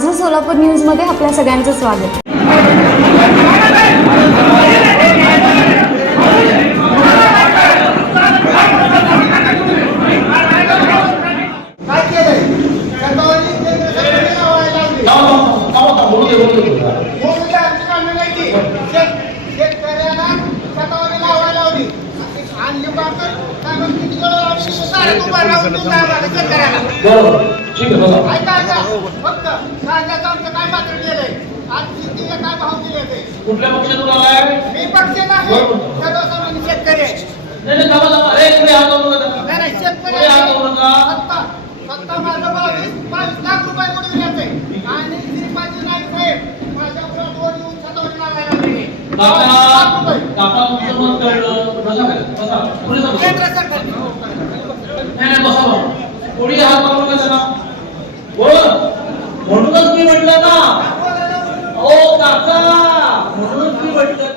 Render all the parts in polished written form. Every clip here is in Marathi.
माझं सोलापूर न्यूजमध्ये आपल्या सगळ्यांचं स्वागत. कुठल्या पक्षातून आलाय? मी पक्ष नाही, सर्वसामान्य शेतकरी आहे. नाही पुढे हात करू नका. नाही शेतकरी पुढे हात करू नका. फक्त माझं 22 लाख रुपये कुठे मिळते आणि श्रीपाजी नाईक साहेब माझ्या दोन छतावरी लावायला लागले. काका तुमचं मत कळलं. बसा पुढे जा. केंद्र सरकार नाही बसा. पुढे हात करू नका जरा. बोल म्हणूनच मी म्हटलं ना. ओ काका म्हणूनच मी म्हटलं.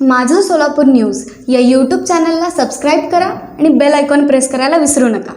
माझं सोलापूर न्यूज या यूट्यूब चॅनलला सबस्क्राईब करा आणि बेल आयकॉन प्रेस करायला विसरू नका.